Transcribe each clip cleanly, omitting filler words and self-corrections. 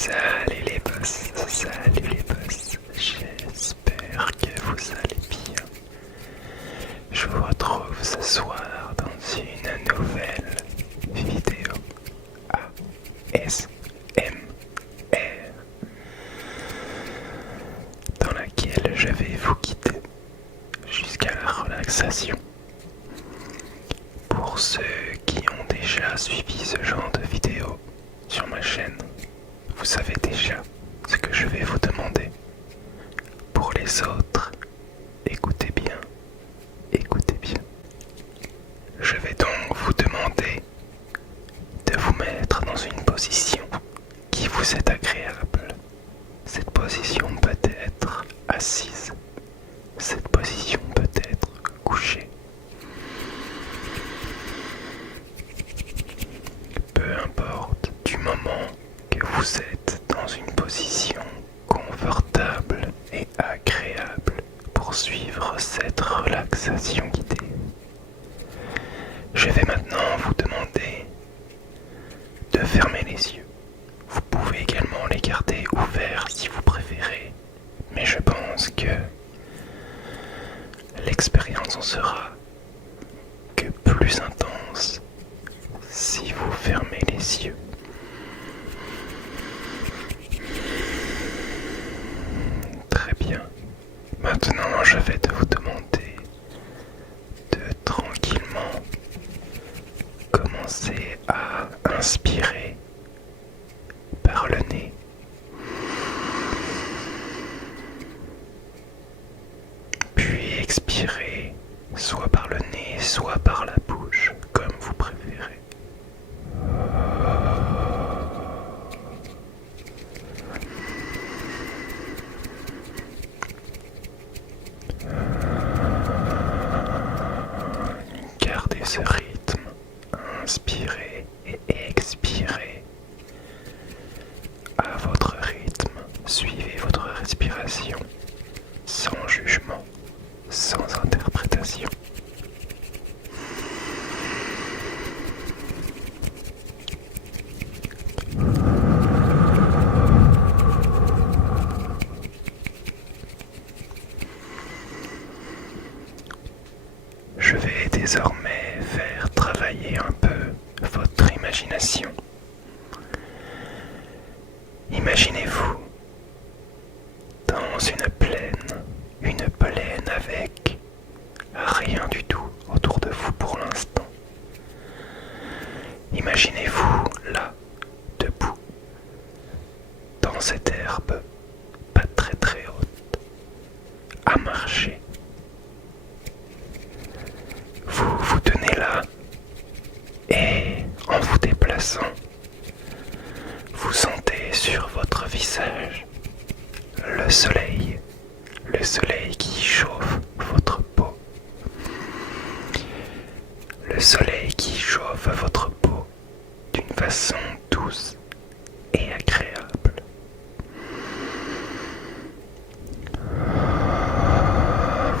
Salut les boss, salut les boss, j'espère que vous allez bien. Je vous retrouve ce soir dans une nouvelle vidéo ASMR dans laquelle je vais vous guider jusqu'à la relaxation. Pour ceux qui ont déjà suivi ce genre de vidéo sur ma chaîne, vous savez déjà ce que je vais vous demander. Pour les autres, écoutez bien, écoutez bien. Je vais donc vous demander de vous mettre dans une position qui vous est agréable. Cette position peut être assise, cette position peut être couchée. Peu importe du moment que vous êtes dans une position confortable et agréable pour suivre cette relaxation guidée. Je vais maintenant vous demander de fermer les yeux. Vous pouvez également les garder ouverts si vous préférez, mais je pense que l'expérience en sera que plus intense si vous fermez les yeux. Très bien. Maintenant, je vais vous demander de tranquillement commencer à inspirer par le nez. Puis expirer soit par le nez, soit par la bouche, comme vous préférez. Gardez ce rythme, inspirez et expirez à votre rythme. Suivez votre respiration sans jugement, sans interprétation. Je vais désormais faire travailler un peu votre imagination. Imaginez-vous dans une plaine avec rien du tout autour de vous pour l'instant. Imaginez-vous là, debout, dans cette herbe pas très très haute, à marcher. Vous vous tenez là et en vous déplaçant, vous sentez sur votre visage le soleil qui chauffe votre peau, le soleil qui chauffe votre peau d'une façon douce et agréable.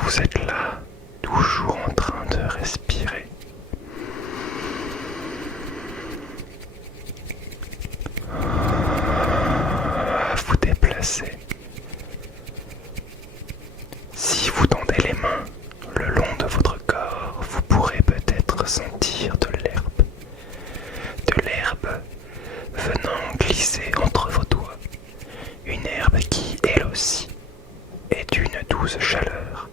Vous êtes là, toujours en train de respirer. À vous déplacer. Si vous tendez les mains le long de votre corps, vous pourrez peut-être sentir de l'herbe venant glisser entre vos doigts. Une herbe qui, elle aussi, est d'une douce chaleur,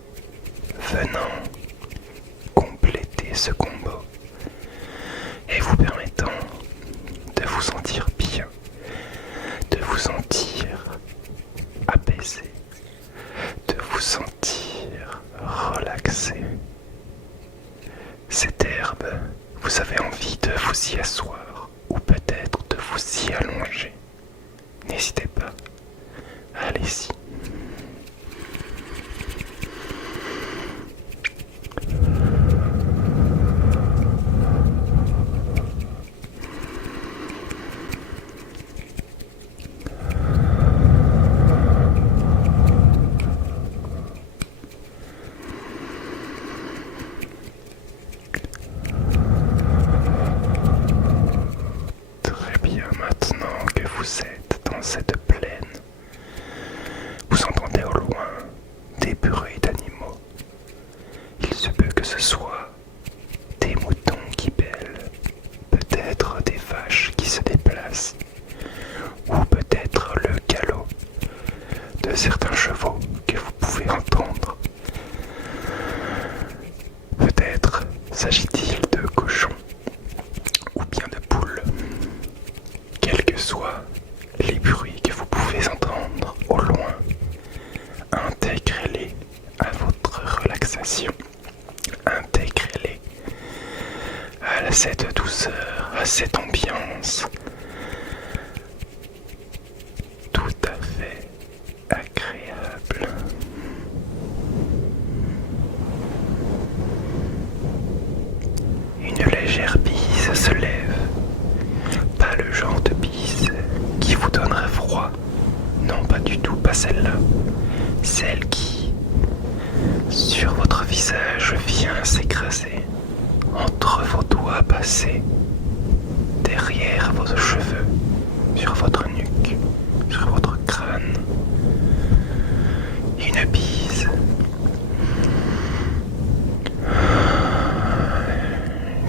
venant compléter ce combo et vous permettant de vous sentir bien, de vous sentir apaisé, de vous sentir relaxé. Cette herbe, vous avez envie de vous y asseoir ou peut-être de vous y allonger. N'hésitez pas, allez-y. Très bien, maintenant que vous êtes dans cette plaine, vous entendez au loin des bruits d'animaux. Il se peut que ce soit des moutons qui bêlent, peut-être des vaches qui se déplacent, ou peut-être le galop de certains chevaux que vous pouvez entendre. Peut-être s'agit-il de cochons ou bien de poules. Quels que soient les bruits que vous pouvez entendre au loin, intégrez-les à votre relaxation. Intégrez-les à cette douceur, à cette ambiance tout à fait agréable. Une légère bise se lève, pas le genre de bise qui vous donnerait froid, non pas du tout, pas celle-là, celle qui, sur votre visage, vient s'écraser, entre vos doigts passés, derrière vos cheveux, sur votre nuque, sur votre crâne. Une bise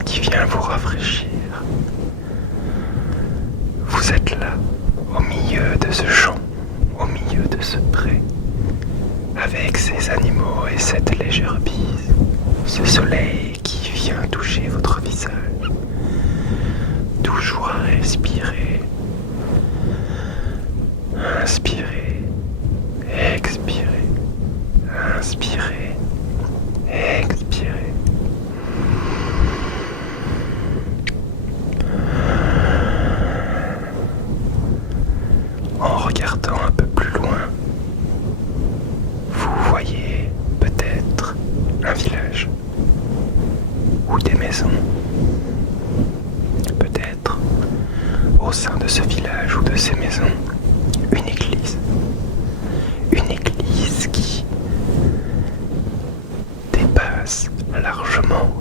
qui vient vous rafraîchir. Vous êtes là, au milieu de ce champ, au milieu de ce pré, avec ces animaux et cette légère bise, ce soleil qui vient toucher votre visage. Toujours à respirer. Inspirez, expirez, inspirez, expirez. En regardant un peu plus loin, vous voyez peut-être un village ou des maisons. Peut-être au sein de ce village ou de ces maisons, une église. Une église qui dépasse largement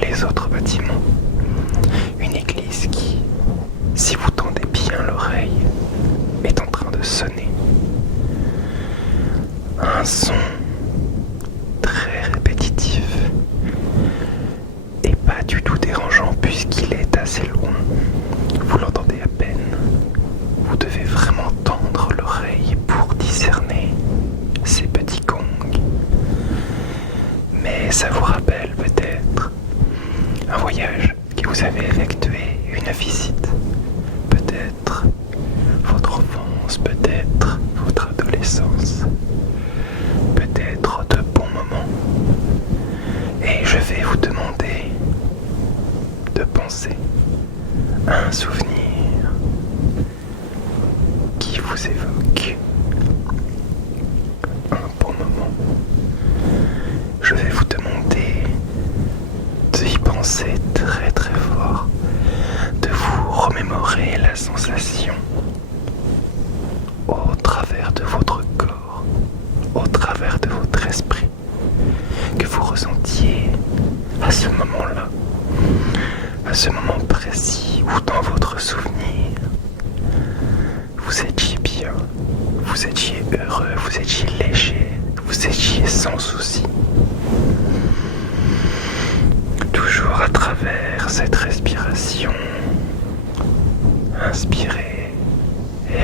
les autres bâtiments. Une église qui, si vous tendez bien l'oreille, est en train de sonner. Un son très répétitif et pas du tout dérangeant puisqu'il est assez loin. Vous l'entendez à peine. Vous devez vraiment tendre l'oreille pour discerner ces petits gongs. Mais ça vous rappelle peut-être un voyage que vous avez effectué, une visite, peut-être votre enfance, peut-être votre adolescence, peut-être de bons moments. Et je vais vous demander de penser à un souvenir qui vous évoque un bon moment. Je vais vous demander d'y penser très très fort, de vous remémorer la sensation au travers de votre corps, au travers de votre esprit, que vous ressentiez à ce moment-là, à ce moment précis où dans votre souvenir, vous étiez bien, vous étiez heureux, vous étiez léger, vous étiez sans souci. Toujours à travers cette respiration, inspirez,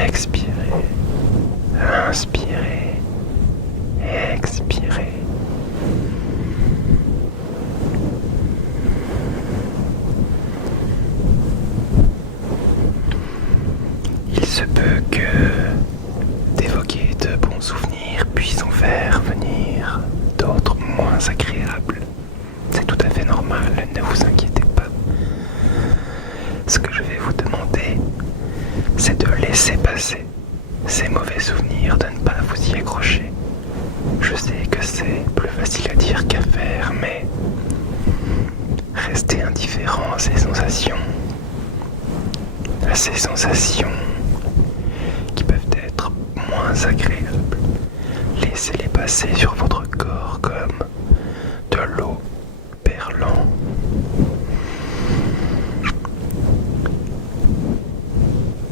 expirez, inspirez, expirez. Il se peut que d'évoquer de bons souvenirs puisse en faire venir d'autres moins agréables. C'est tout à fait normal, ne vous inquiétez pas. Ce que je vais vous demander, c'est de laisser passer ces mauvais souvenirs, de ne pas vous y accrocher. Je sais que c'est plus facile à dire qu'à faire, mais restez indifférent à ces sensations. À ces sensations qui peuvent être moins agréables. Laissez-les passer sur votre corps comme de l'eau perlant.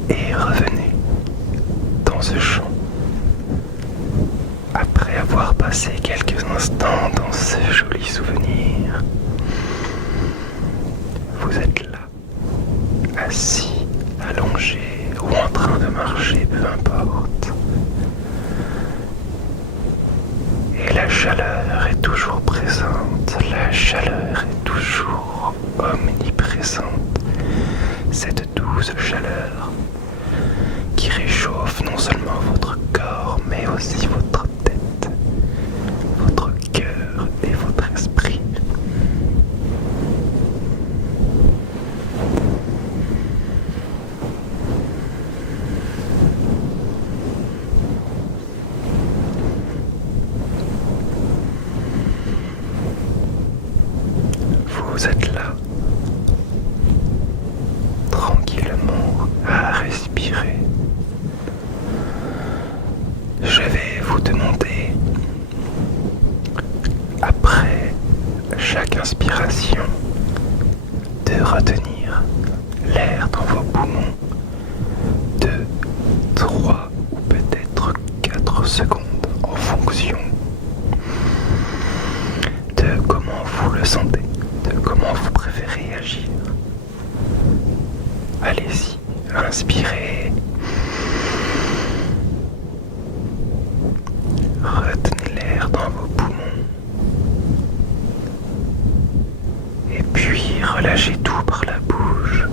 Et revenez instant dans ce joli souvenir. Vous êtes là, assis, allongé ou en train de marcher, peu importe. Et la chaleur est toujours présente, la chaleur est toujours omniprésente. Cette douce chaleur qui réchauffe non seulement votre corps, mais aussi votre tête, votre cœur et votre esprit. Vous êtes là, tranquillement, à respirer. Je vais vous demander, après chaque inspiration, de retenir l'air dans vos poumons 2, 3 ou peut-être 4 secondes en fonction de comment vous le sentez, de comment vous préférez agir. Allez-y, inspirez. Retenez l'air dans vos poumons. Et puis relâchez tout par la bouche.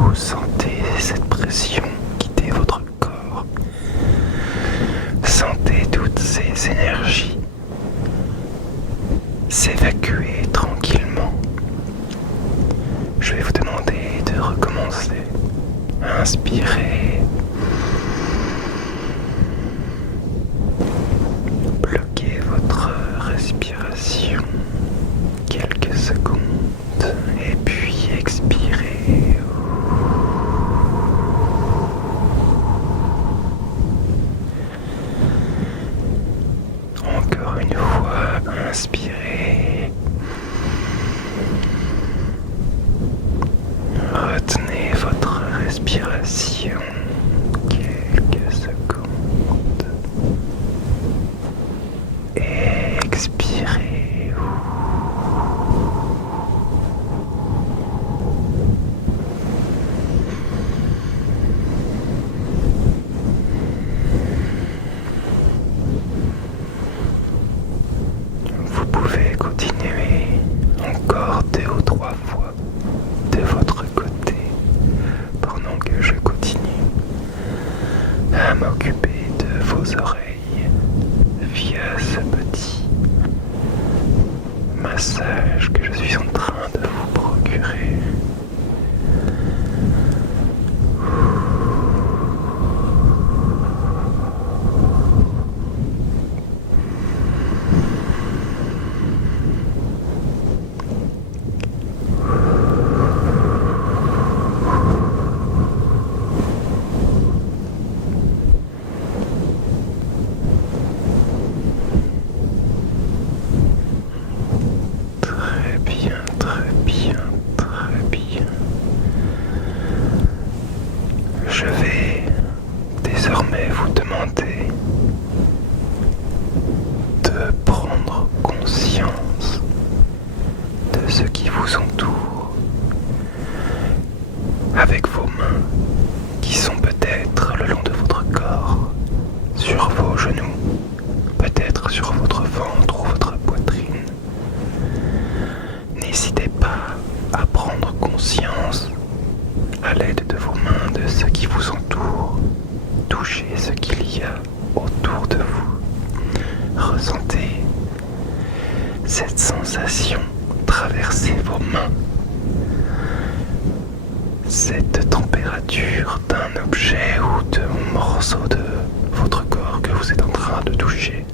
Vous sentez cette pression quitter votre corps. Sentez toutes ces énergies s'évacuer tranquillement. Je vais vous demander de recommencer. Inspirez. Bloquez votre respiration quelques secondes et puis expirez. Encore une fois, inspirez. Retenez votre respiration quelques secondes et expirez. Vous pouvez continuer encore 2 ou 3 fois de votre côté pendant que je continue à m'occuper de vos oreilles via ce petit massage que je suis en train de vous procurer. Très bien, très bien, très bien. Je vais désormais vous demander de prendre conscience de ce qui vous entoure avec vos mains qui sont peut-être le long de votre corps, sur vos genoux, peut-être sur votre ventre ou votre poitrine. N'hésitez pas à prendre conscience à l'aide de vos mains de ce qui vous entoure. Touchez ce qu'il y a autour de vous. Ressentez cette sensation traverser vos mains. Cette température d'un objet ou d'un morceau de votre corps que vous êtes en train de toucher.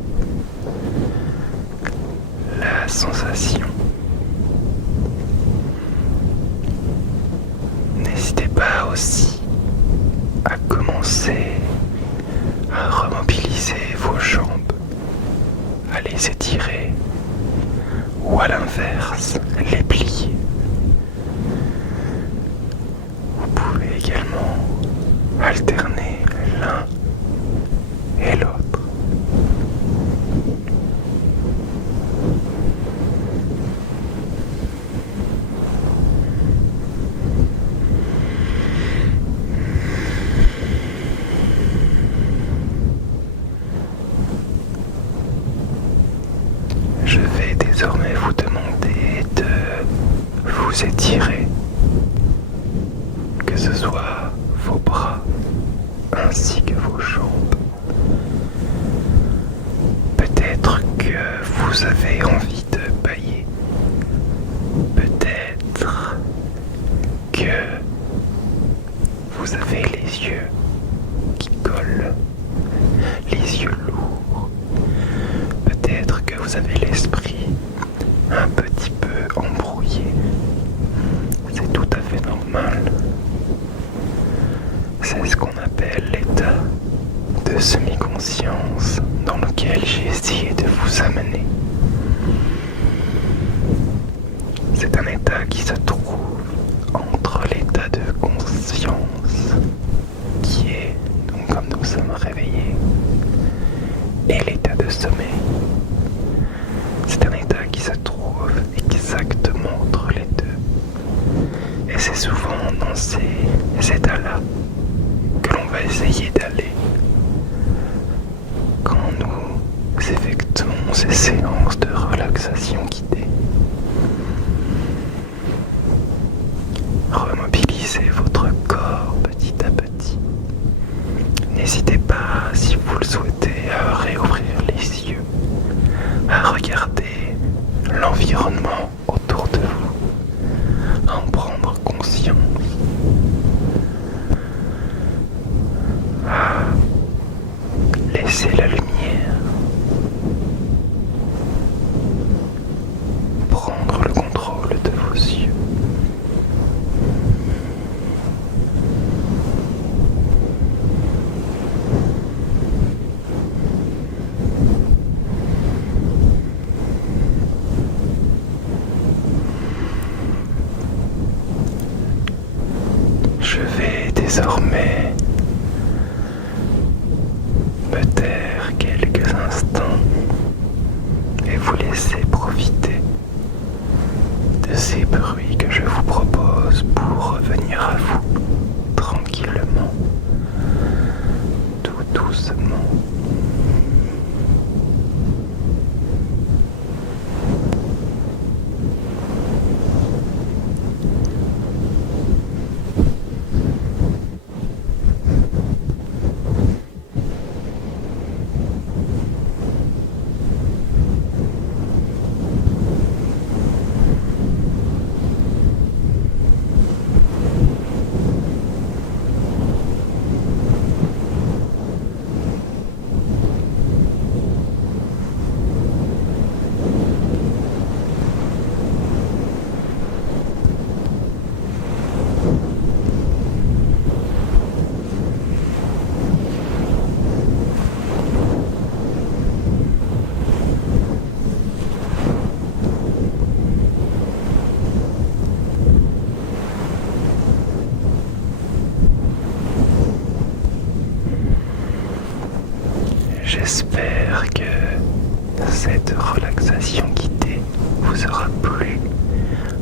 La sensation. N'hésitez pas aussi à commencer à remobiliser vos jambes, à les étirer ou à l'inverse, les plier. Vous pouvez également alterner l'un et l'autre. que ce soit vos bras ainsi que vos jambes. Peut-être que vous avez envie de bâiller. Peut-être que vous avez les yeux qui collent, les yeux lourds. Peut-être que vous avez l'esprit un petit peu embrouillé. C'est tout à fait normal. C'est ce qu'on appelle l'état de semi-conscience dans lequel j'ai essayé de vous amener. C'est un état qui se trouve entre l'état de conscience, qui est, donc comme nous sommes réveillés, et l'état de sommeil. C'est un état qui se trouve exactement entre les deux. Et c'est souvent dans ces états-là que l'on va essayer d'aller quand nous effectuons ces séances de relaxation guidée. Remobilisez votre corps petit à petit. N'hésitez pas, si vous le souhaitez, à réouvrir les yeux, à regarder l'environnement autour de vous, à en prendre conscience. Laissez la lumière prendre le contrôle de vos yeux. Je vais désormais me taire quelques instants et vous laisser profiter de ces bruits que je vous propose pour revenir à vous tranquillement, tout doucement. J'espère que cette relaxation guidée vous aura plu,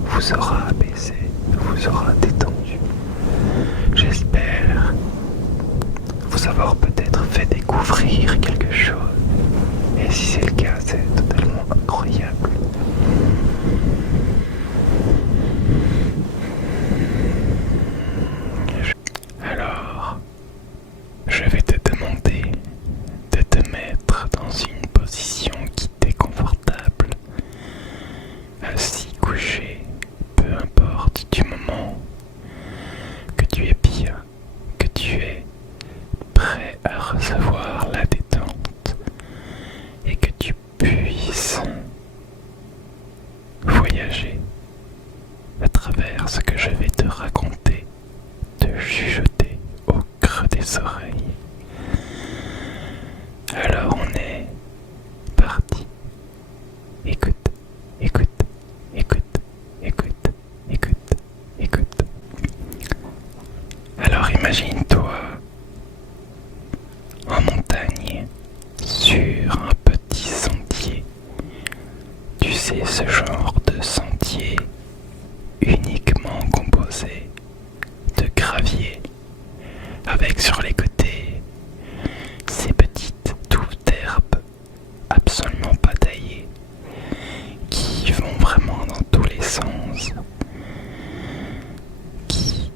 vous aura apaisé, vous aura détendu. J'espère vous avoir peut-être fait découvrir quelque chose. Et si c'est le cas, c'est totalement incroyable. Alors, je vais te demander de te mettre dans une position qui t'est confortable, assis, couché, peu importe du moment, que tu es bien, que tu es prêt à recevoir la détente et que tu puisses voyager à travers ce que je vais te raconter, te chuchoter au creux des oreilles. Alors on est parti. Écoute, écoute, écoute, écoute, écoute, écoute. Alors imagine-toi en montagne, sur un petit sentier. Tu sais, ce genre de sentier uniquement composé de gravier, avec sur les côtés ces petites touffes d'herbe absolument pas taillées, qui vont vraiment dans tous les sens, qui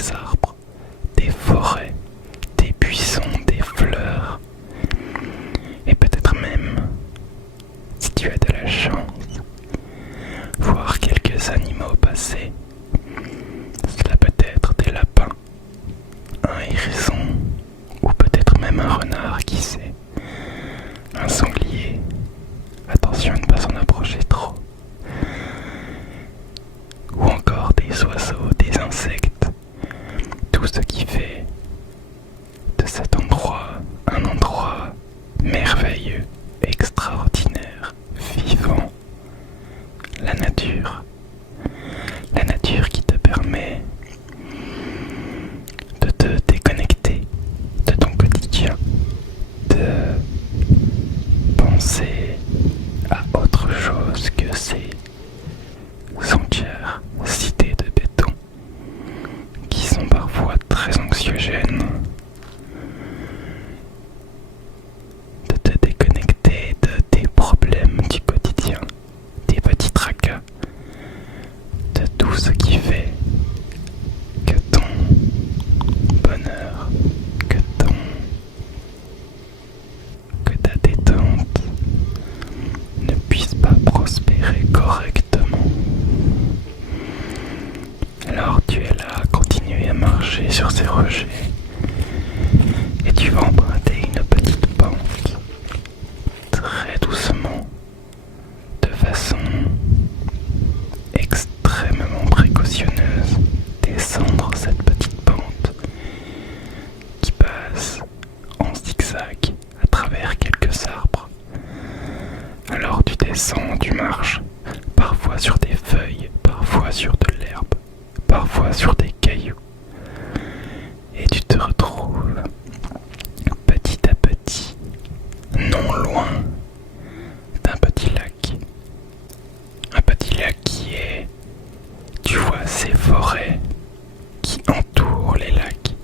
des arbres, des forêts, des buissons, des fleurs, et peut-être même, si tu as de la chance, voir quelques animaux passer. Cela peut être des lapins, un hérisson, ou peut-être même un renard, qui sait, un sanglier. Attention à ne pas s'en approcher trop. Ou encore des oiseaux, des insectes, tout ce qui fait de cet endroit un endroit merveilleux, extraordinaire, vivant. La nature qui te permet de te déconnecter de ton quotidien, de penser à autre chose que ces sentières cités de béton qui sont parfois très anxiogènes, de te déconnecter de tes problèmes du quotidien, des petits tracas, de tout ce qui fait que ton bonheur, que ta détente ne puisse pas prospérer correctement. Alors tu es là à continuer à marcher sur ces rochers et tu vas emprunter une petite pente très doucement, de façon extrêmement précautionneuse, descendre cette petite pente qui passe en zigzag à travers quelques arbres. Alors tu descends, tu marches, parfois sur des feuilles, parfois sur de l'herbe, parfois sur des cailloux, et tu te retrouves petit à petit, non loin d'un petit lac. Un petit lac qui est, tu vois, ces forêts qui entourent les lacs.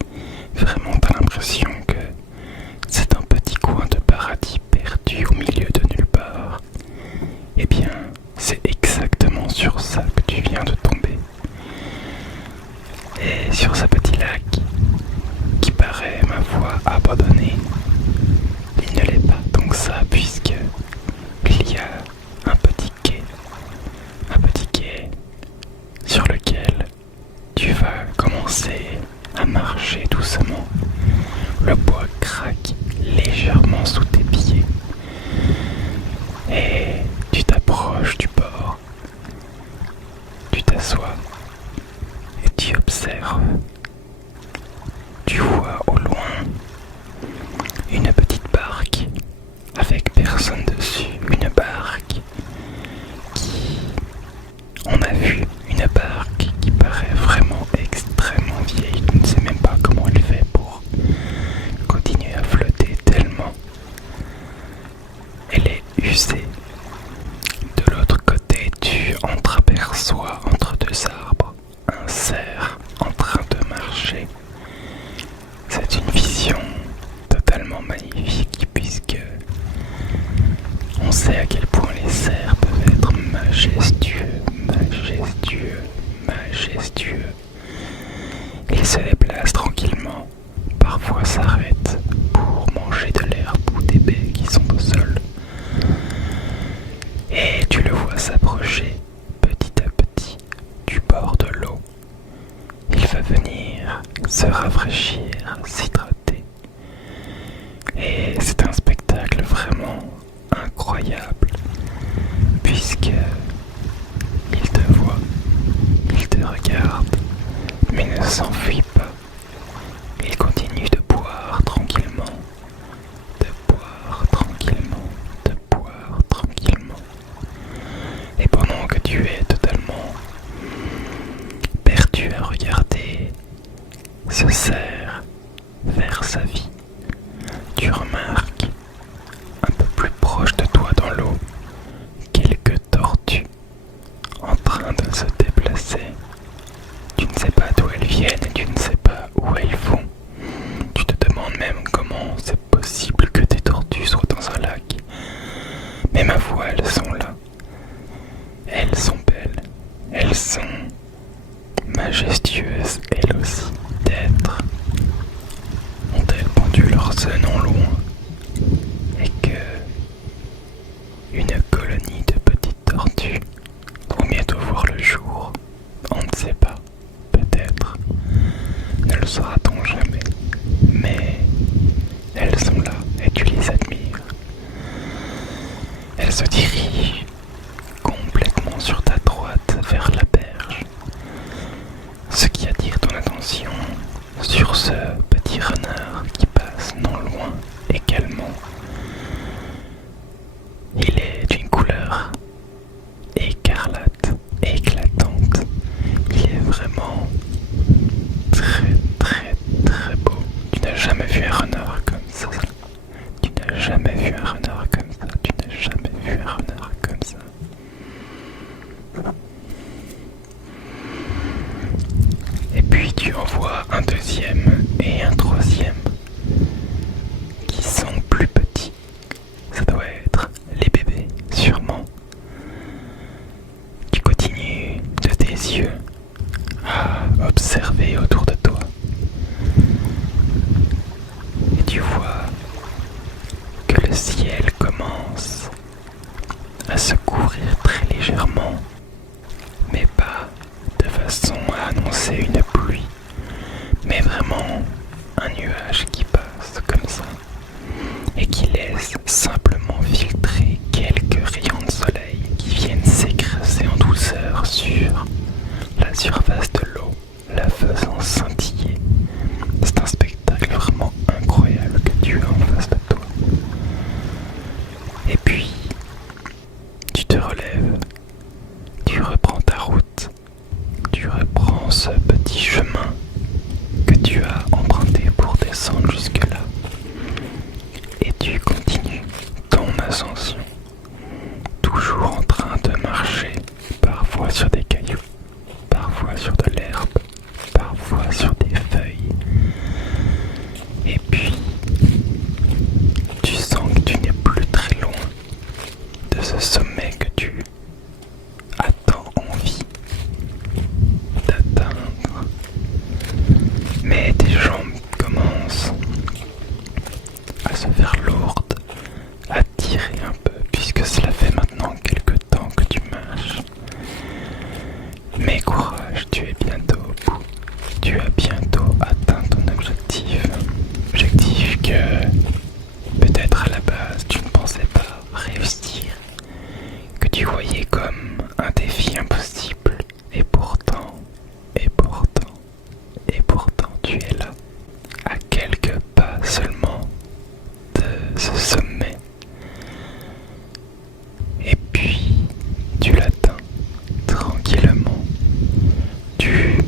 Vraiment, t'as l'impression que c'est un petit coin de paradis perdu au milieu de nulle part. Eh bien, c'est exactement sur ça que tu viens de tomber. Et sur ce petit lac, qui paraît, ma foi, abandonné, il ne l'est pas tant que ça, puisque il y a un petit quai sur lequel tu vas commencer à marcher doucement. Le bois craque légèrement sous tes pieds et tu t'approches du bord. Tu t'assois et tu observes. Tu vois au loin une petite barque avec personne dessus. Une barque qui... On a vu une barque qui paraît vraiment extrêmement vieille. Je ne sais même pas comment elle fait pour continuer à flotter tellement elle est usée. De l'autre côté, tu entreaperçois entre deux arbres un cerf en train de marcher. C'est une vision totalement magnifique puisque on sait à quel point les cerfs peuvent être majestueux. Ils se déplacent tranquillement, parfois s'arrêtent pour manger de l'herbe ou des baies qui sont au sol. Et tu le vois s'approcher petit à petit du bord de l'eau. Il va venir se rafraîchir, s'hydrater. Et c'est un spectacle vraiment incroyable, puisque il te voit, il te regarde, mais ne s'enfuit pas. Il continue de boire tranquillement, de boire tranquillement, de boire tranquillement. Et pendant que tu es totalement perdu à regarder ce cerf vers sa vie, tu remarques un peu plus proche de toi dans l'eau quelques tortues en train de se déplacer. Tu ne sais pas d'où elles viennent et tu ne sais le saura-t-on jamais. Mais elles sont là et tu les admires. Elles se dirigent complètement sur ta droite vers la berge, ce qui attire ton attention sur ce petit renard qui passe non loin également. Il est d'une couleur écarlate, éclatante. Il est vraiment très beau. Tu n'as jamais vu un renard comme ça. Tu n'as jamais vu un renard comme ça. Tu n'as jamais vu un renard comme ça. Et puis tu en vois un deuxième et un troisième qui sont plus petits. Ça doit être les bébés, sûrement. Tu continues de tes yeux à observer autour de toi. Et tu vois que le ciel commence à se couvrir très légèrement, mais pas de façon à annoncer une pluie, mais vraiment un nuage qui passe comme ça et qui laisse simplement filtrer quelques rayons de soleil qui viennent s'écraser en douceur sur la surface de l'eau, la faisant scintiller. C'est un spectacle vraiment incroyable que tu as en face de toi. Et puis, tu te relèves, tu reprends ta route, tu reprends ce petit chemin que tu as emprunté pour descendre jusque-là. Et tu continues ton ascension, toujours en train de marcher, parfois sur des cailloux, parfois sur de l'herbe, parfois sur des feuilles. Et puis, tu sens que tu n'es plus très loin de ce sommet que tu as tant envie d'atteindre. Mais tes jambes commencent à se faire lourdes, à tirer un peu, puisque cela fait maintenant quelque temps que tu marches. Mais courage, tu es bientôt au bout. Tu as bientôt atteint ton objectif. Objectif que peut-être à la base tu ne pensais pas réussir, que tu voyais comme un défi impossible. Et pourtant, tu es là, à quelques pas seulement de ce sommet. Et puis, tu l'atteins tranquillement. Tu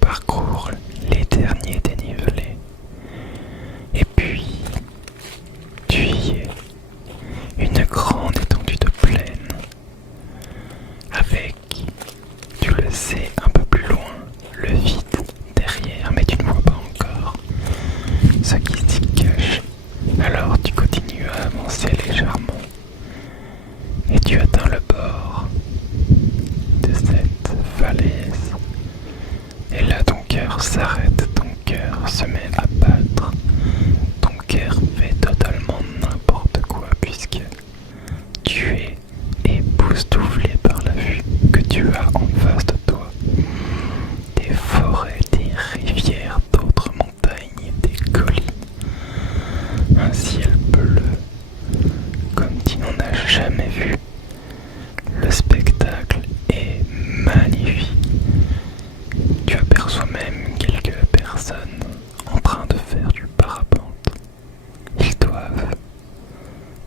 parcours les derniers dénivelés. Et puis, tu y es. Une grande étendue de plaine. Avec, tu le sais, un peu plus loin, le vide derrière, mais tu ne vois pas encore ce qui s'y cache. Alors tu continues à avancer légèrement et tu atteins le bord de cette falaise. Et là ton cœur s'arrête, ton cœur se met à battre, ton cœur fait totalement n'importe quoi puisque tu es époustouflé par la vue que tu as en face de toi. Des forêts, des rivières, d'autres montagnes, des collines, un ciel bleu comme tu n'en as jamais vu. Le spectacle est magnifique. Tu aperçois même quelques personnes en train de faire du parapente. Ils doivent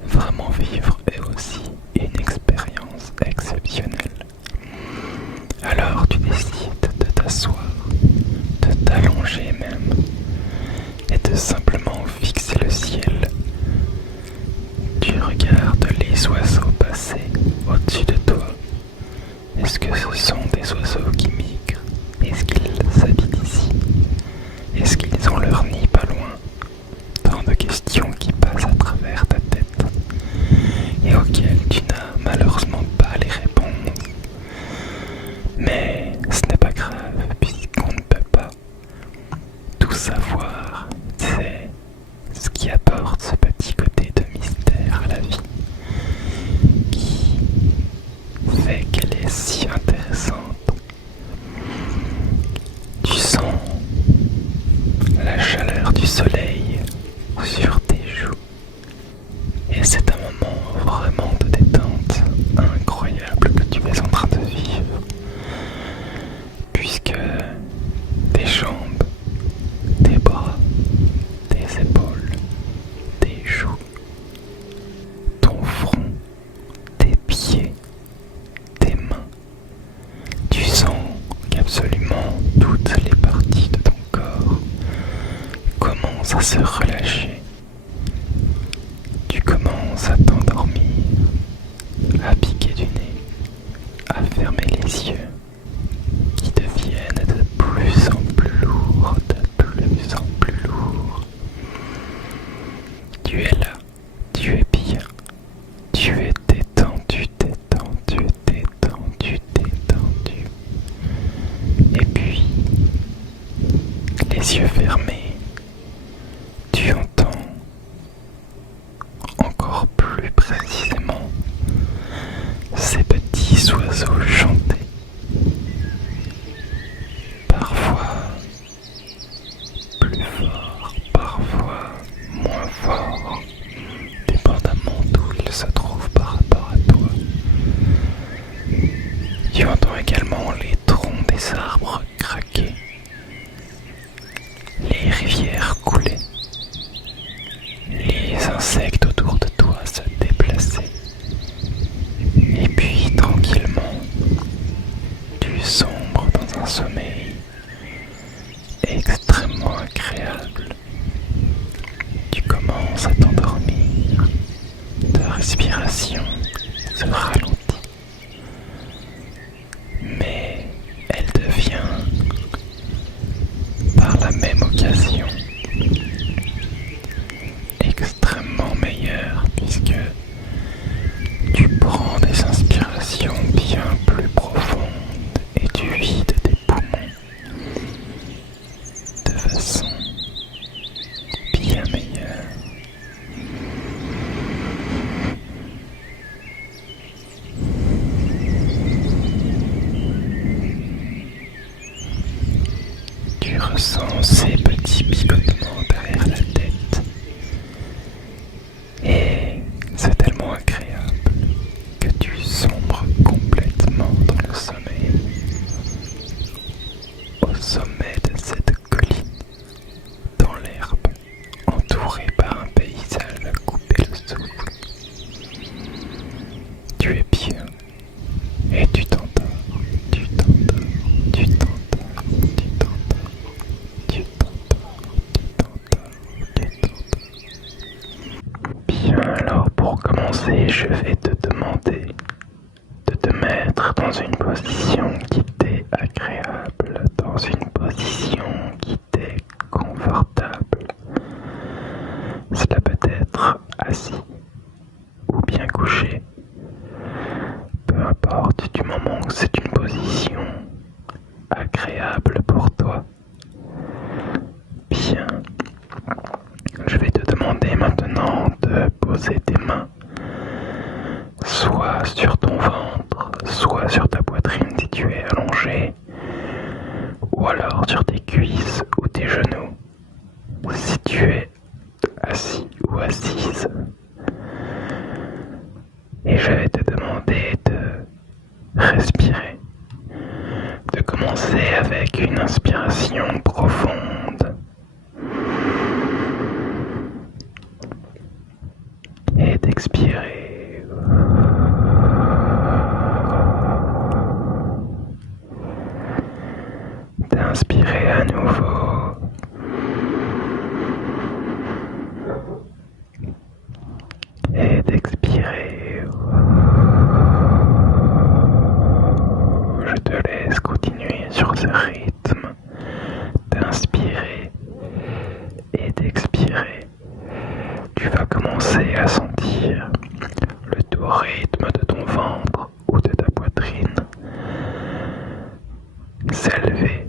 vraiment vivre eux aussi une expérience exceptionnelle. Alors tu décides de t'asseoir, de t'allonger même, et de simplement fixer le ciel. Tu regardes les oiseaux passer au-dessus de toi. Est-ce que ce sont des oiseaux qui migrent? Est-ce qu'ils habitent ici? Est-ce soleil sur tes joues. Et c'est un moment vraiment de détente incroyable que tu es en train de vivre, puisque tes jambes, tes bras, tes épaules, tes joues, ton front, tes pieds, tes mains, tu sens qu'absolument toutes les parties de ton corps commencent à se relâcher. Tu commences à t'endormir, à piquer du nez, à fermer les yeux, qui deviennent de plus en plus lourds, de plus en plus lourds. Tu es là, tu es bien, tu es détendu, détendu, détendu, détendu. Et puis, les yeux fermés, tu entends encore plus précisément ces petits oiseaux chanter. Parfois plus fort, parfois moins fort, dépendamment d'où ils se trouvent par rapport à toi. Tu entends également les troncs des arbres craquer, les rivières couler, les insectes autour de toi se déplacer. Et puis tranquillement, tu sombres dans un sommeil extrêmement agréable. Tu commences à t'endormir, ta respiration se ralentit, mais elle devient par la même occasion extrêmement meilleure, puisque tu prends des inspirations bien plus profondes et tu vides tes poumons de façon bien meilleure. Tu ressens ces petits picotements derrière la tête et c'est tellement agréable que tu sombres complètement dans le sommeil. Au sommet de cette colline, dans l'herbe, entouré par un paysage à couper le souffle. Tu es bien et tu t'endors, tu t'endors, tu t'endors, tu t'endors, tu t'endors, tu t'endors, tu t'endors. Bien, alors pour commencer, je vais te demander de te mettre dans une position qui t'est agréable, dans une position qui t'est confortable. Cela peut être assis ou bien couché, peu importe du moment que c'est une position agréable pour toi. Bien, je vais te demander maintenant de poser tes mains soit sur ton ventre, soit sur ta poitrine si tu es allongé, ou alors sur tes cuisses ou tes genoux si tu es assis ou assise. Et je vais te demander de respirer, de commencer avec une inspiration profonde et d'expirer. D'inspirer à nouveau et d'expirer. Je te laisse continuer sur ce rythme d'inspirer et d'expirer. Tu vas commencer à sentir le doux rythme de ton ventre ou de ta poitrine s'élever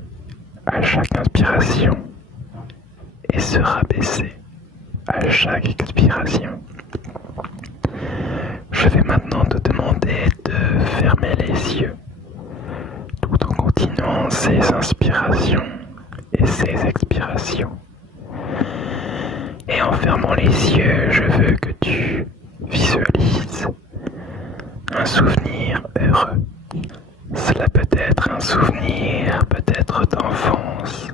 à chaque inspiration et se rabaisser à chaque expiration. Je vais maintenant te demander de fermer les yeux tout en continuant ces inspirations et ces expirations. en fermant les yeux, je veux que tu visualises un souvenir heureux. Cela peut être un souvenir peut-être d'enfance,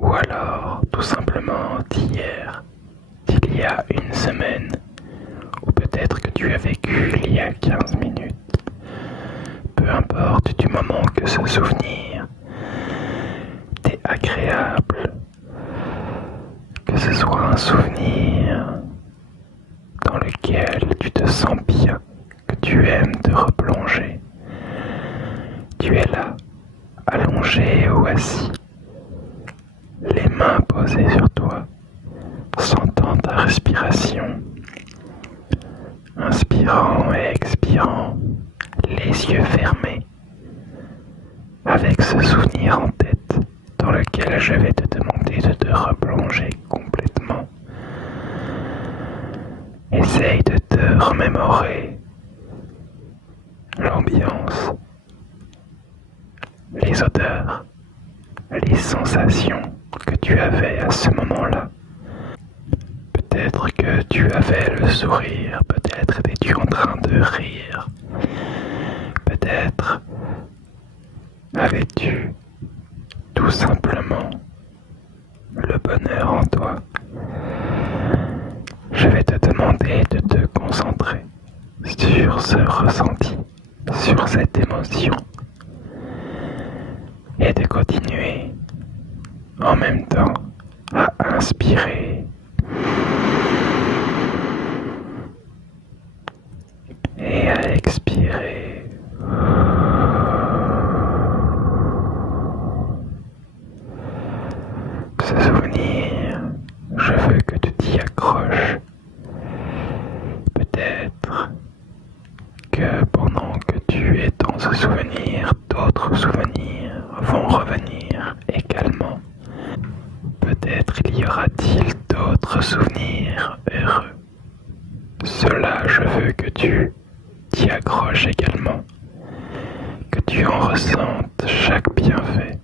ou alors tout simplement d'hier, d'il y a une semaine, ou peut-être que tu as vécu il y a 15 minutes. Peu importe du moment que ce souvenir t'est agréable, que ce soit un souvenir dans lequel tu te sens bien, que tu aimes te replonger. Tu es là, allongé ou assis, les mains posées sur toi, sentant ta respiration, inspirant et expirant, les yeux fermés, avec ce souvenir en tête dans lequel je vais te demander de te replonger complètement. Essaye de te remémorer l'ambiance, les odeurs, les sensations que tu avais à ce moment-là. Peut-être que tu avais le sourire, peut-être étais-tu en train de rire, peut-être avais-tu tout simplement le bonheur en toi. Je vais te demander de te concentrer sur ce ressenti, sur cette émotion, et de continuer en même temps à inspirer et à expirer. Ce souvenir, je veux que tu t'y accroches. Peut-être que pendant que tu es dans ce souvenir, d'autres souvenirs vont revenir également. Peut-être il y aura-t-il d'autres souvenirs heureux. Cela, je veux que tu t'y accroches également, que tu en ressentes chaque bienfait.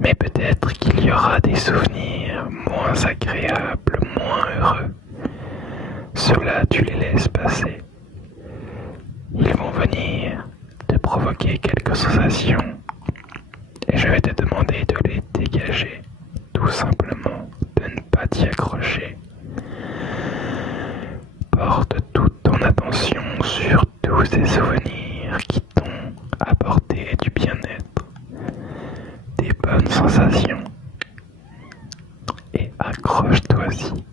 Mais peut-être qu'il y aura des souvenirs moins agréables, moins heureux. Cela, tu les laisses passer. Ils vont venir te provoquer quelques sensations et je vais te demander de les dégager, tout simplement, de ne pas t'y accrocher. Porte toute ton attention sur tous ces souvenirs qui t'ont apporté du bien-être, des bonnes sensations, et accroche-toi-y.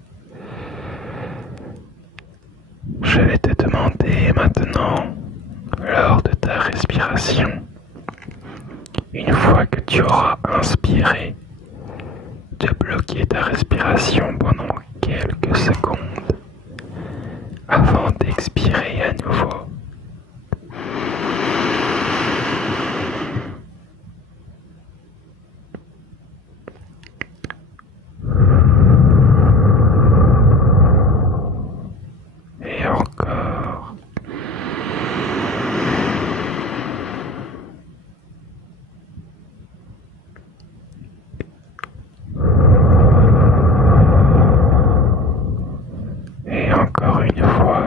Je vais te demander maintenant, lors de ta respiration, une fois que tu auras inspiré, de bloquer ta respiration pendant quelques secondes avant d'expirer à nouveau. Et encore. Et encore une fois.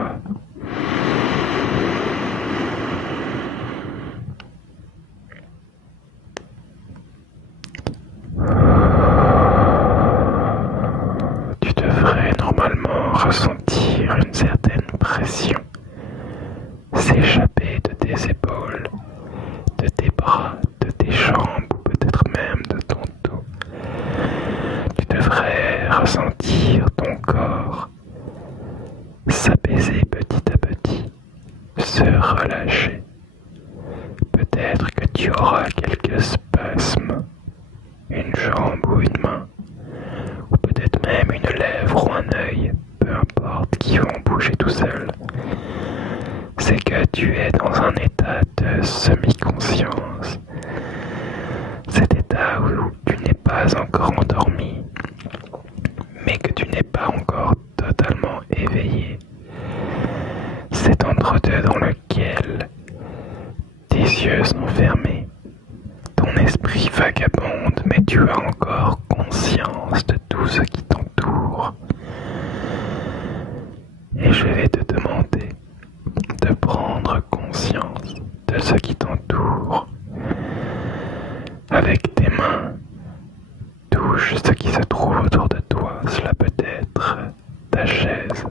Tu devrais normalement ressentir une certaine pression s'échapper de tes épaules, de tes bras, de tes jambes ou peut-être même de ton dos. Tu devrais ressentir ton corps s'apaiser petit à petit, se relâcher. Peut-être que tu auras quelques spasmes, une jambe ou une main, ou peut-être même une lèvre ou un œil, peu importe, qui vont bouger tout seul. C'est que tu es dans un état de semi-conscience. Cet état où tu n'es pas encore endormi, mais que tu n'es pas encore totalement éveillé. Cet entre-deux dans lequel tes yeux sont fermés, ton esprit vagabonde, mais tu as encore conscience de tout ce qui t'entoure. Avec tes mains, touche ce qui se trouve autour de toi. Cela peut être ta chaise,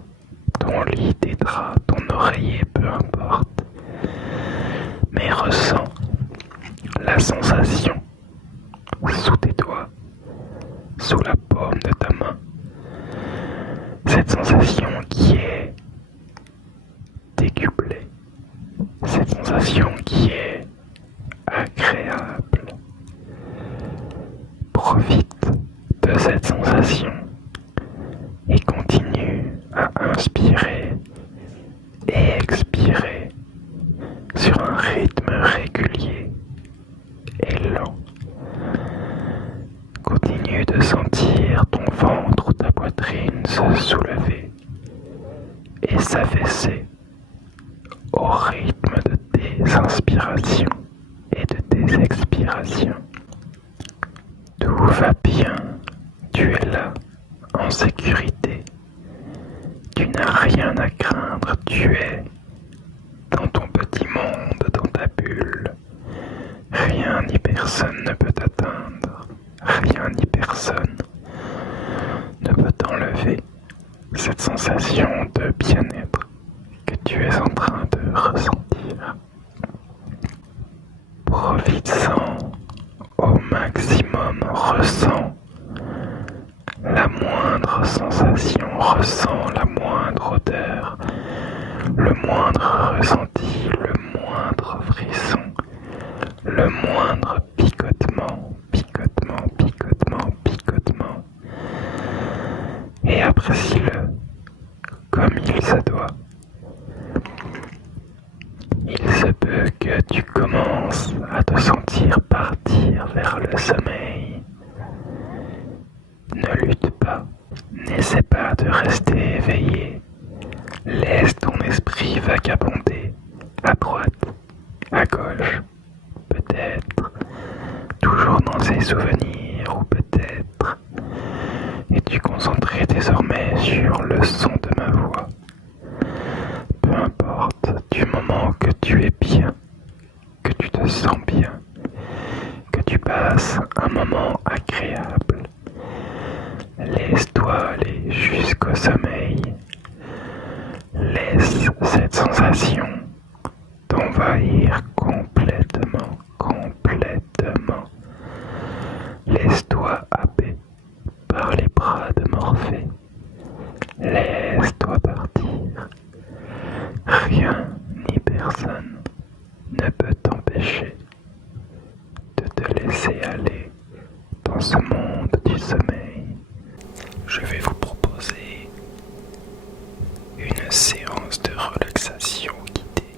ton lit, tes draps, ton oreiller, peu importe. Mais ressens la sensation sous tes doigts, sous la paume de ta main. Cette sensation qui est décuplée, cette sensation qui est agréable. Profite de cette sensation et continue à inspirer et expirer sur un rythme régulier et lent. Continue de sentir ton ventre ou ta poitrine se soulever et s'affaisser au rythme de tes inspirations et de tes expirations. Tout va bien, tu es là, en sécurité. Tu n'as rien à craindre, tu es dans ton petit monde, dans ta bulle. Rien ni personne ne peut t'atteindre, rien ni personne ne peut t'enlever cette sensation de bien-être que tu es en train de ressentir. Profite-en au maximum, ressens la moindre sensation, ressens la moindre odeur, le moindre ressenti, le moindre frisson, le moindre picotement, picotement, picotement, picotement. Et apprécie-le comme il se doit. Il se peut que tu commences à te sentir partir vers le sommeil. Ne lutte pas, n'essaie pas de rester éveillé. Laisse ton esprit vagabonder à droite, à gauche, peut-être toujours dans ses souvenirs ou peut-être es-tu concentré désormais sur le son de ma voix. Peu importe, du moment que tu es bien, que tu te sens bien, que tu passes un moment agréable, laisse-toi aller jusqu'au sommeil. Laisse cette sensation t'envahir complètement, complètement. Laisse-toi happer par les bras de Morphée. Laisse-toi partir. Rien ni personne ne peut t'empêcher de te laisser aller dans ce monde du sommeil. Je vais vous proposer une séance de relaxation guidée.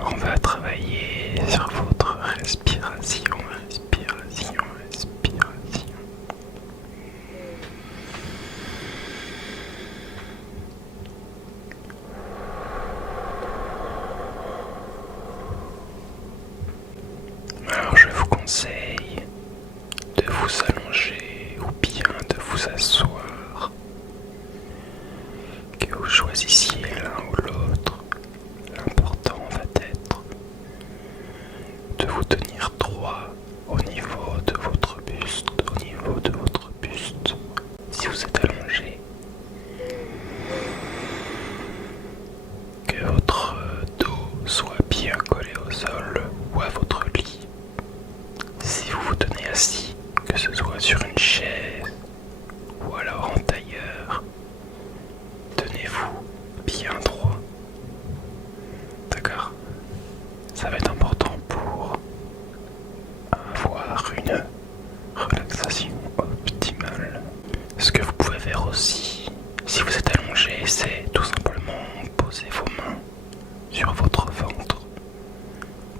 On va travailler sur votre respiration, respiration, respiration. Alors je vous conseille de vous allonger ou bien de vous asseoir, que vous choisissiez l'un ou l'autre. L'important va être de vous tenir droit au niveau de votre buste, au niveau de votre buste. Si vous êtes allongé, que votre dos soit bien collé au sol ou à votre lit. Si vous vous tenez assis, que ce soit sur une chaise ou alors en tailleur, tenez-vous bien droit. D'accord? Ça va être important pour avoir une relaxation optimale. Ce que vous pouvez faire aussi, si vous êtes allongé, c'est tout simplement poser vos mains sur votre ventre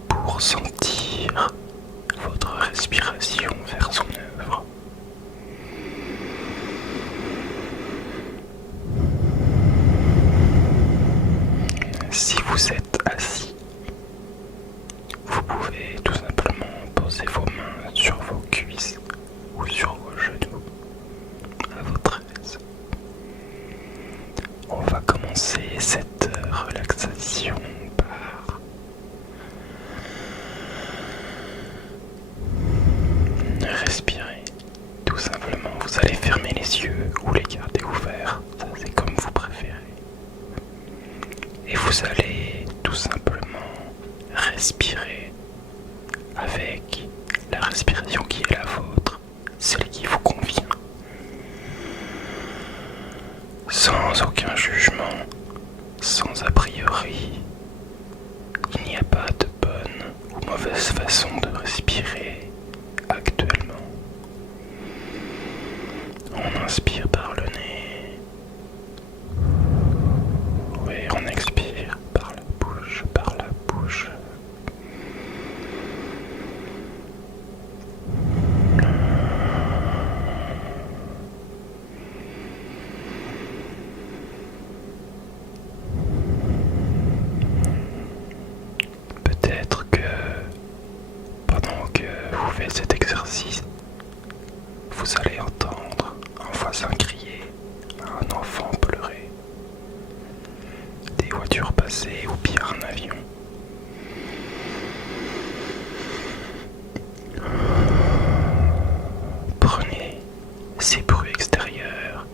pour sentir votre respiration faire son œuvre. Si vous êtes assis, vous pouvez tout simplement poser vos mains sur vos cuisses ou sur vos genoux à votre aise. commencer cette relaxation par respirer. Tout simplement, vous allez fermer les yeux ou les garder ouverts, ça c'est comme vous préférez. Et vous allez tout simplement respirer avec la respiration qui est la vôtre, celle qui vous convient. Sans aucun jugement, sans a priori, il n'y a pas de bonne ou mauvaise façon de respirer actuellement. On inspire par le nez, oui, on expire par la bouche, Peut-être que pendant que vous faites cet exercice, vous allez entendre un voisin crier, un enfant pleurer, des voitures passer ou bien un avion. Prenez ces bruits extérieurs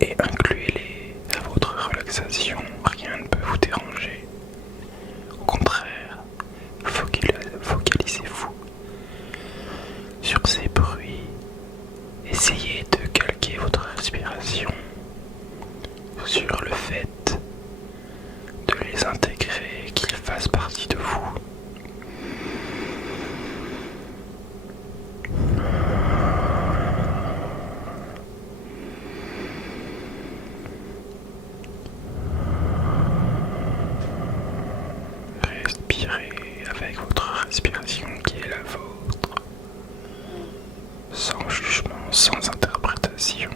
et incluez-les à votre relaxation, rien ne peut vous déranger. Au contraire, focalisez-vous sur ces bruits, essayez de calquer votre respiration sur le fait de les intégrer, qu'ils fassent partie de vous. Respirez avec votre respiration qui est la vôtre, sans jugement, sans interprétation.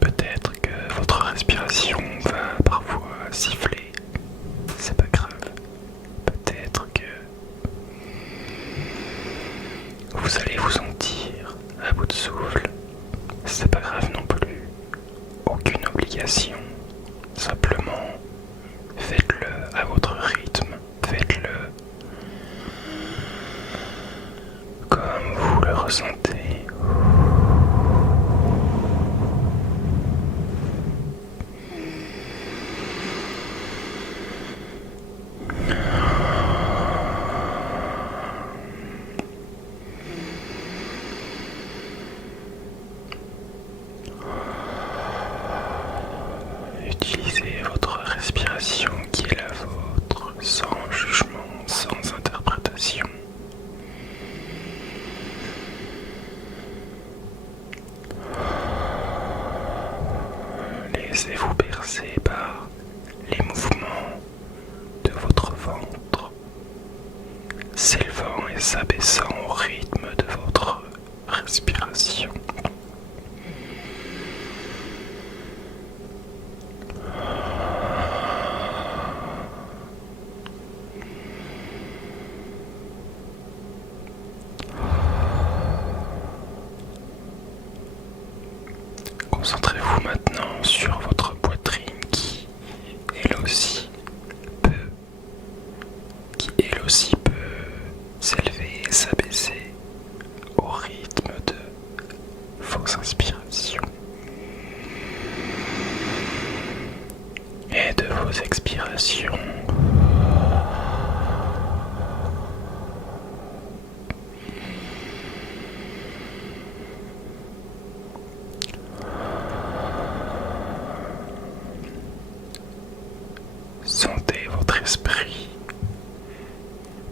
Peut-être que votre respiration va parfois siffler, c'est pas grave. Peut-être que vous allez vous sentir à bout de souffle, c'est pas grave non plus. Aucune obligation, simplement faites-le à votre rythme, faites-le comme vous le ressentez. Utilisez votre respiration qui est la vôtre, sans jugement, sans interprétation. Laissez-vous bercer par les mouvements de votre ventre, s'élevant et s'abaissant au rythme de votre respiration. Concentrez-vous maintenant sur votre poitrine qui, elle aussi, peut s'élever et s'abaisser au rythme de vos inspirations et de vos expirations. Sentez votre esprit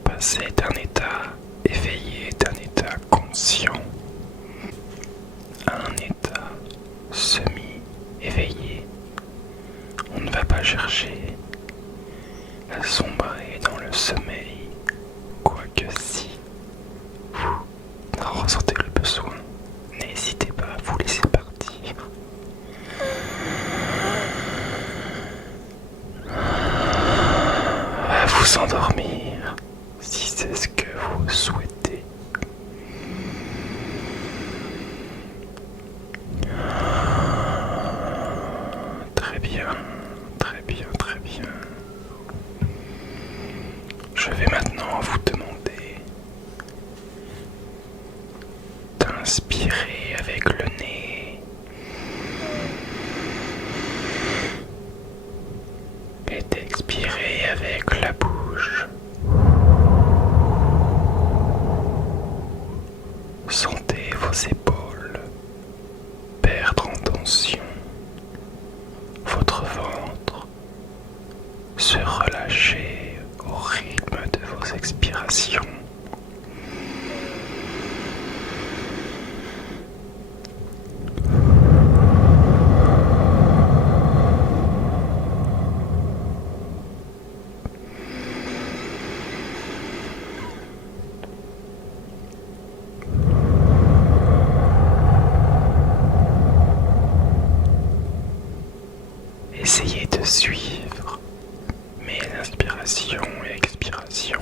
passer d'un état éveillé, d'un état conscient, à un état semi-éveillé. On ne va pas chercher à sombrer dans le sommeil, quoique si vous en ressentez le besoin, n'hésitez pas à vous laisser partir. À vous endormir si c'est ce que vous souhaitez. inspirez avec le nez et d'expirer avec la bouche. Sentez vos épaules perdre en tension, votre ventre se relâcher au rythme de vos expirations. Essayez de suivre mes inspirations et expirations,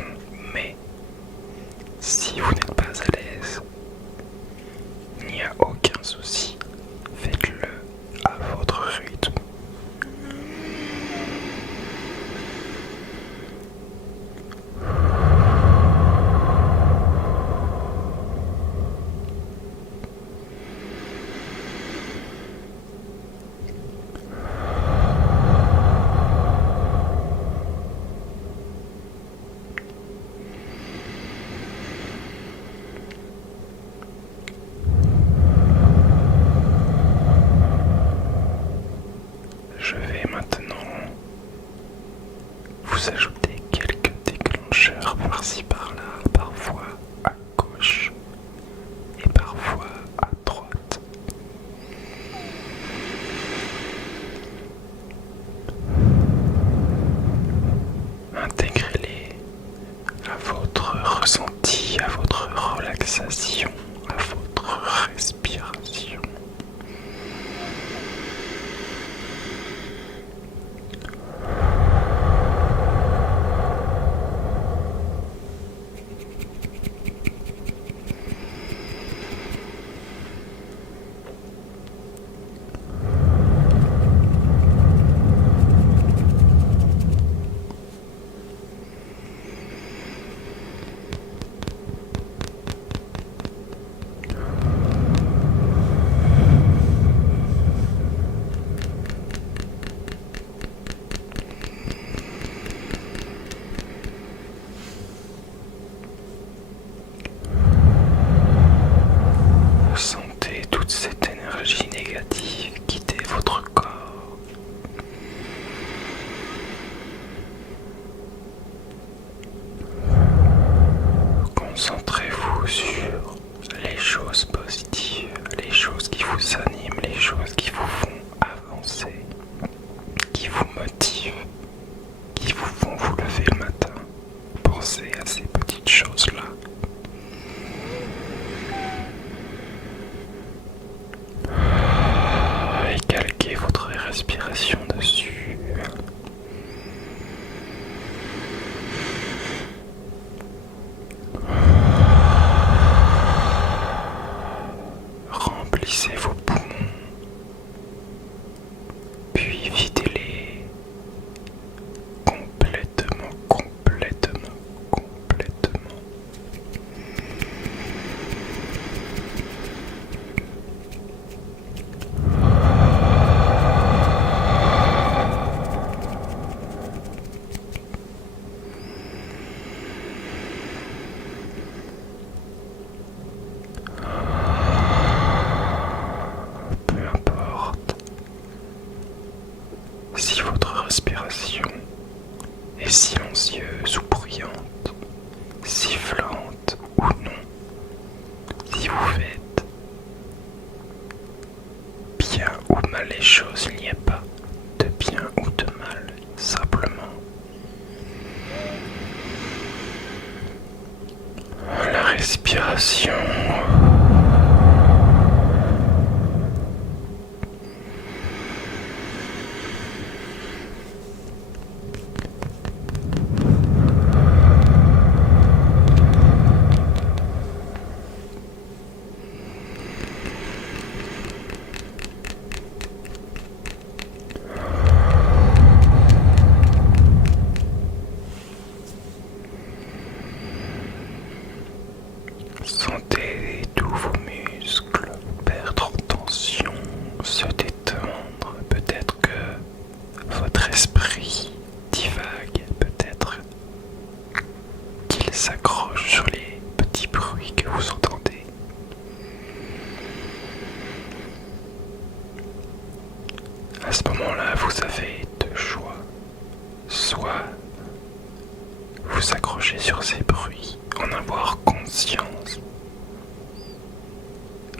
mais si vous n'êtes pas à l'aise, il n'y a aucun souci, faites-le à votre rythme. Je vais maintenant vous ajouter quelques déclencheurs par-ci par-là, parfois à gauche et parfois à droite. Intégrez-les à votre ressenti, à votre relaxation, à votre respiration. Sentez toute cette énergie négative quitter votre corps. Concentrez-vous sur les choses positives, les choses qui vous animent, les choses qui vous font avancer, qui vous motivent, qui vous font vous lever le matin. Pensez à ces petites choses-là. Et calquez votre respiration dessus. Remplissez vos poumons, puis videz-les complètement, complètement, complètement. Peu importe si votre respiration est silencieuse ou bruyante, sifflante ou non, si vous faites bien ou mal les choses, il n'y a pas de bien ou de mal, simplement la respiration. Sentez tous vos muscles perdre en tension, se détendre. Peut-être que votre esprit divague, peut-être qu'il s'accroche sur les petits bruits que vous entendez. À ce moment-là, vous avez deux choix. Soit vous accrochez sur ces bruits, en avoir conscience.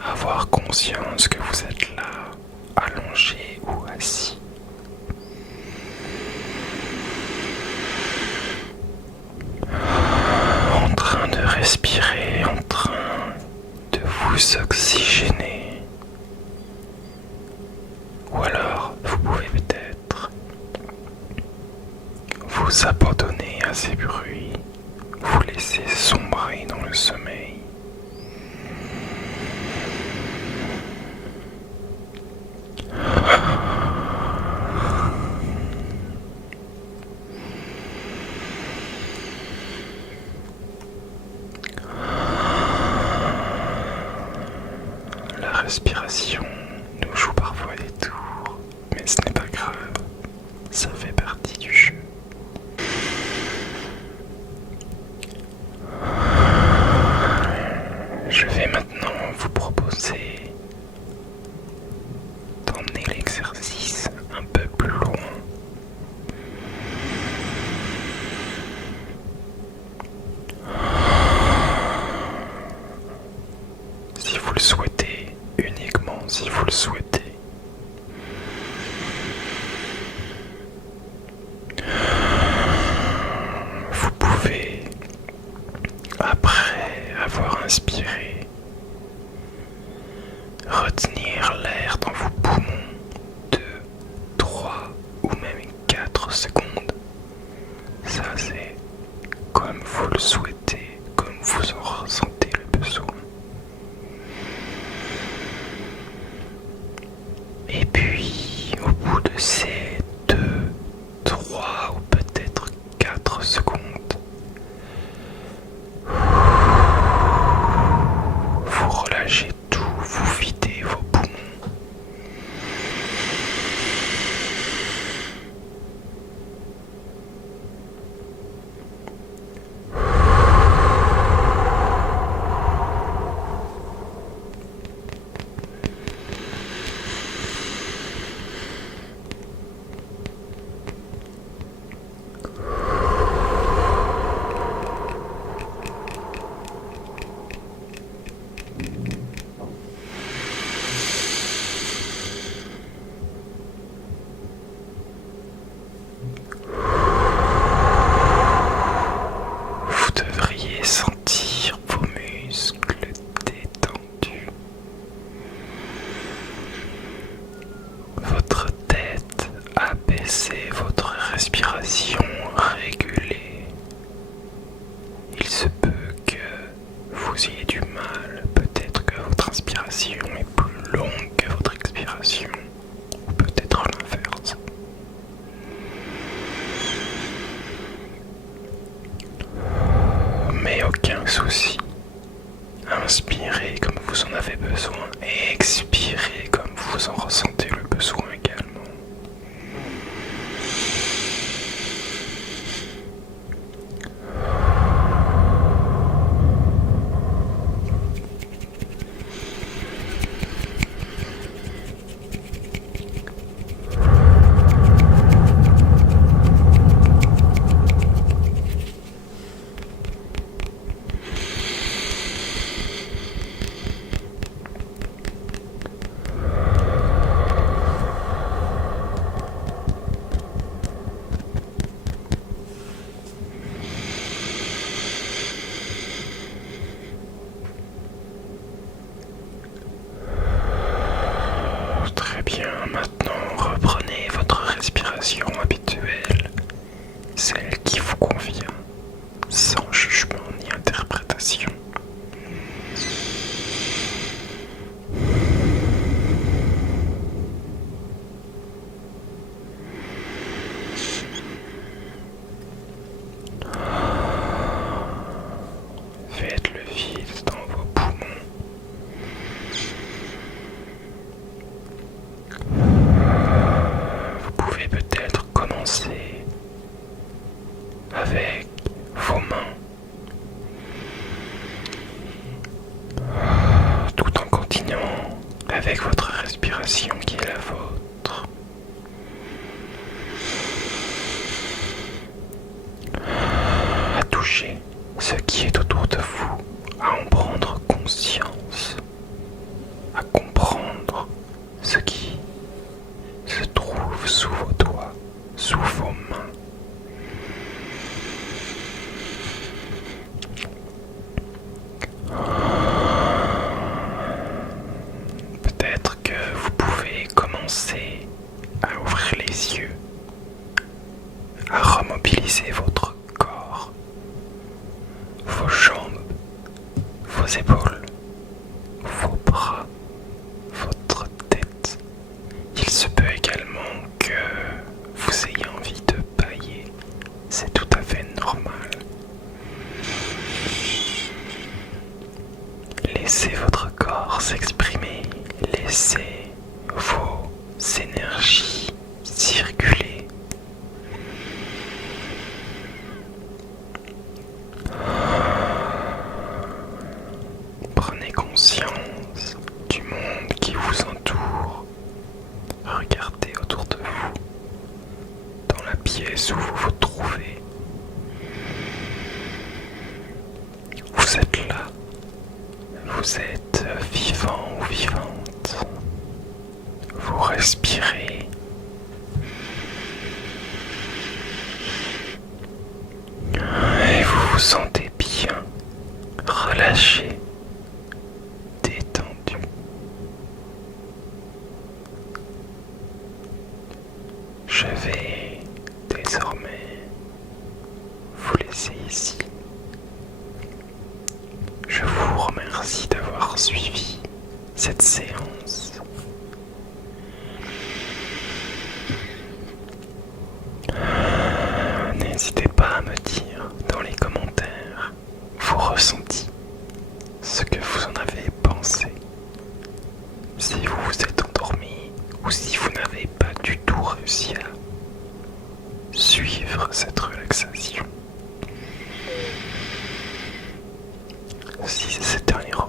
Avoir conscience que vous êtes là, allongé ou assis. En train de respirer, en train de vous oxygéner. Ou alors, vous pouvez peut-être vous abandonner à ces bruits, vous laisser sombrer dans le sommeil. La respiration nous joue parfois des tours, mais ce n'est pas grave, ça fait partie du jeu. Je vais maintenant vous proposer d'emmener l'exercice un peu plus loin. Si vous le souhaitez, uniquement si vous le souhaitez. Vous pouvez, après avoir inspiré, retenir l'air dans vos poumons 2, 3 ou même 4 secondes. Ça c'est comme vous le souhaitez, comme vous en ressentez le besoin. Et puis, au bout de ces 2, 3 ou peut-être 4 secondes, vous relâchez tout, vous videz vos poumons. Vous devriez sentir vos muscles détendus. Votre tête abaissée, votre respiration régulée. Il se peut que vous ayez du mal, peut-être que votre inspiration est plus longue que votre expiration, ou peut-être l'inverse. Mais aucun souci. Inspirez comme vous en avez besoin et expirez comme vous en ressentez le besoin également. avec votre respiration qui est la vôtre. À toucher ce qui est autour de vous, à en prendre conscience, à comprendre ce qui se trouve sous vos doigts, sous vos mains. Peut-être que vous pouvez commencer à ouvrir les yeux, à remobiliser votre corps, vos jambes, vos épaules, vos bras, votre tête. Il se peut également que vous ayez envie de bâiller. C'est tout à fait normal. Laissez votre corps s'exprimer, laissez vos énergies circuler. Prenez conscience du monde qui vous entoure. Regardez autour de vous, dans la pièce où vous vous trouvez. Vous êtes là. Vous êtes vivant ou vivante. Vous respirez. Et vous vous sentez bien, relâché, détendu. Je vais désormais vous laisser ici. Je vous remercie d'avoir suivi cette séance. N'hésitez pas à me dire dans les commentaires vos ressentis, ce que vous en avez pensé. Si vous vous êtes endormi ou si vous n'avez pas du tout réussi à suivre cette relaxation. Si c'est cette dernière